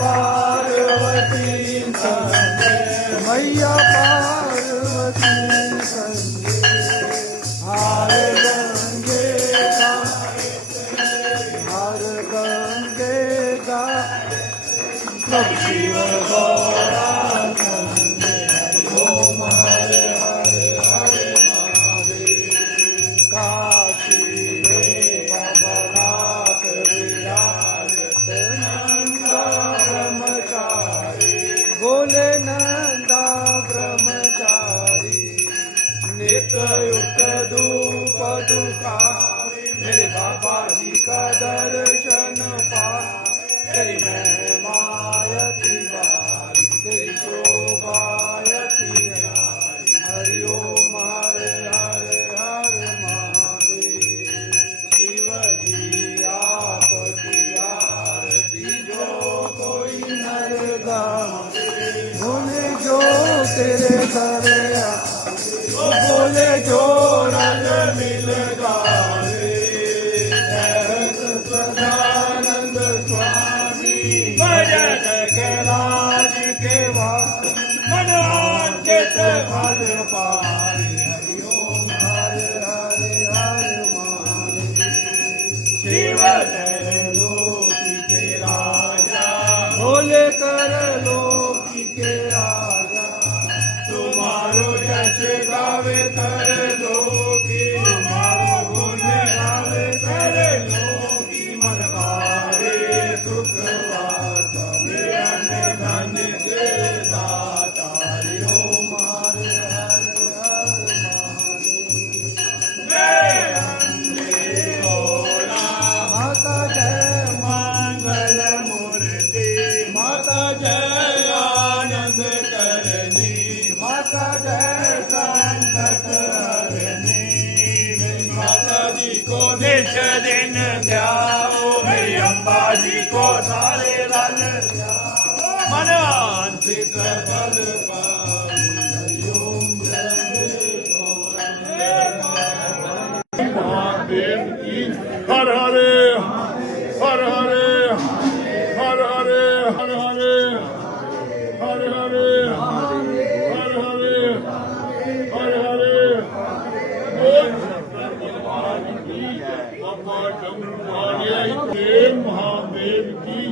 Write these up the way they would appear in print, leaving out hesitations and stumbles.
पार्वती संगे मैया पार्वती संगे हार गंगे का हार गंगे का सब शिव गौरा संगे ओम हरे हरे हरे महादेव काशी में बाबा विराजत नंदा ब्रह्मचारी बोले नंदा ब्रह्मचारी नित्य युक्त धूप दुखारी मेरे बाबा जी का दर्शन पा तेरी महिमायति बारी तेरी शोभायति न्यारी हरि ओम हरे हरे हरे महादेव शिव जी आपकी आरती जो कोई नर गावे बोले जो तेरे घर बोले जो रंग मिल गावे सदानंद स्वामी भजन कैलाश के मनवांचित फल पाई हरि ओम हरे हरे हरे महादेव शिव जय लोकी के राजा भोले कर लोकी के राजा तुम्हारो यश गावे कर लोकी तुम्हारो गुण गावे कर लोकी मन पावे सुख वासा धन धन के दाता हरि ओम हरे हरे हरे महादेव माता जय मंगल मूर्ति माता जय आनंद करनी माता जय संकट हरनी माता जी को निश दिन ध्याओ मेरी अम्बा जी को सारे रन मनवांछित फल पाओ हरि ओम महादेव की हर हरे हर हरे हर हरे हर हरे हर हरे हर हरे हर हरे महादेव की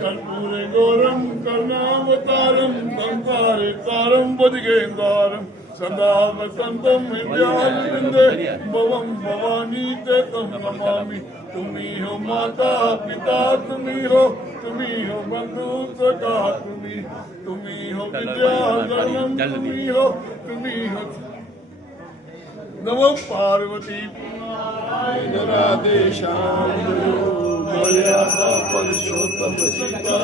कर्पूर गौरम कर्णावतारम संसारितारम बुद्धिगेन्द्रम सदा वसंतम विद्यालवृंदे भवम भवानी ते तम नमामि तुम्ही हो माता पिता तुम्ही हो बंधु सखा तुम्ही हो विद्या धर्मम तुम्ही हो नमो पार्वती राधे श्याम मर्यादा पुरुषोत्तम सीता